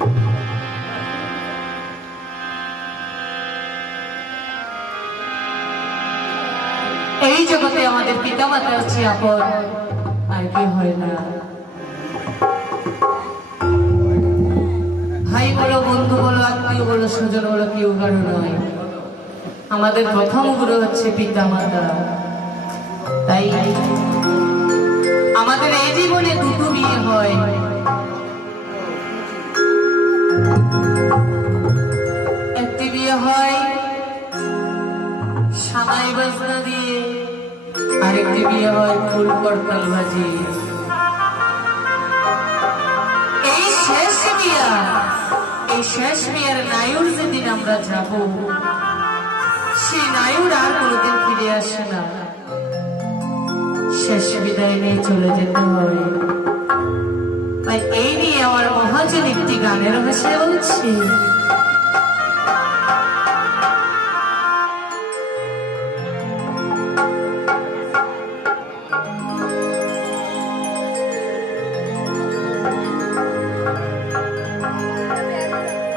এই জগতে আমাদের পিতা মাতার চেয়ে আপন আর কি হয় না। ভাই বলো, বন্ধু বলো, আত্মীয় বলো, স্বজন বলো, কেউ কারো নয়। আমাদের প্রথম গুরু হচ্ছে পিতা মাতা। তাই আমাদের এই জীবনে দুটো বিয়ে হয়। একটি বিয়ে হয় সানাই বাজনা দিয়ে, আরেকটি বিয়ে হয় ফুল করতাল বাজি। এই শেষ বিয়ার নায়ুর যেদিন আমরা যাব, সেই নায়ুর আর কোনোদিন ফিরে আসে না। শেষ বিদায় নিয়ে চলে যেতে হয়। তাই এই নিয়ে আমার মহাজন একটি গানের ভাষায় বলছি।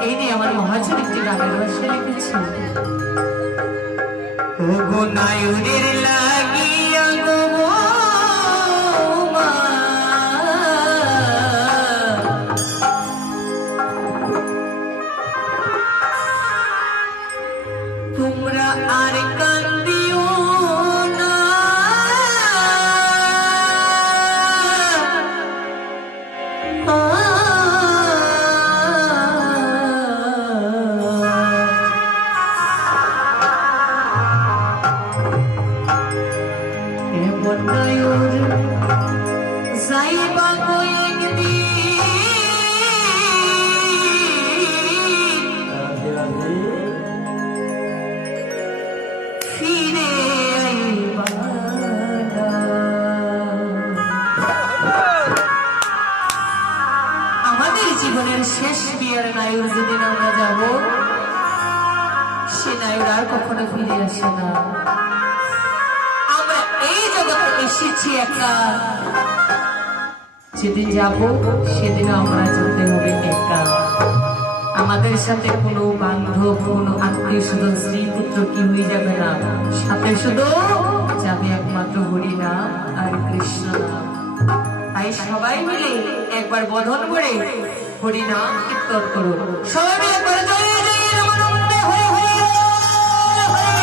এই নিয়ে আমার মহাজন একটি গানের ভাষায় লিখেছি। ওগো নায়ুরের লাগিয়া গো মা, তোমরা আর কান্দিও না, এমন নায়ুর যাইবা গো একদিন, ফিরে আইবা না। আমাদের জীবনের শেষ বিয়ের নায়ুর যেদিন আমরা যাব, সে নায়ুর আর কখনো ফিরে আসে না। আমরা এই জগতে এসেছি একা, যেদিন যাব সেদিন আমরা যেতে হবে একা। আমাদের সাথে কোনো বান্ধব, কোনো আত্মীয় স্বজন, স্ত্রী পুত্র কেউই যাবে না। সাথে শুধু যাবে একমাত্র হরিনাম আর কৃষ্ণ নাম। তাই সবাই মিলে একবার বদন করে হরিনাম কীর্তন করুন। সবাই মিলে একবার জয় জয় রামানন্দে হরি হরি হরি।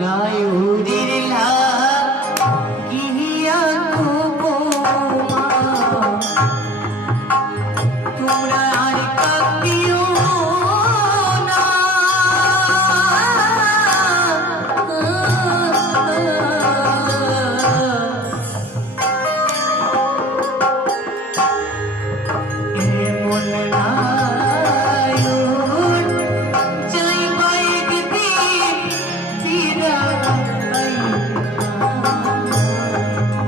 নায়ুরের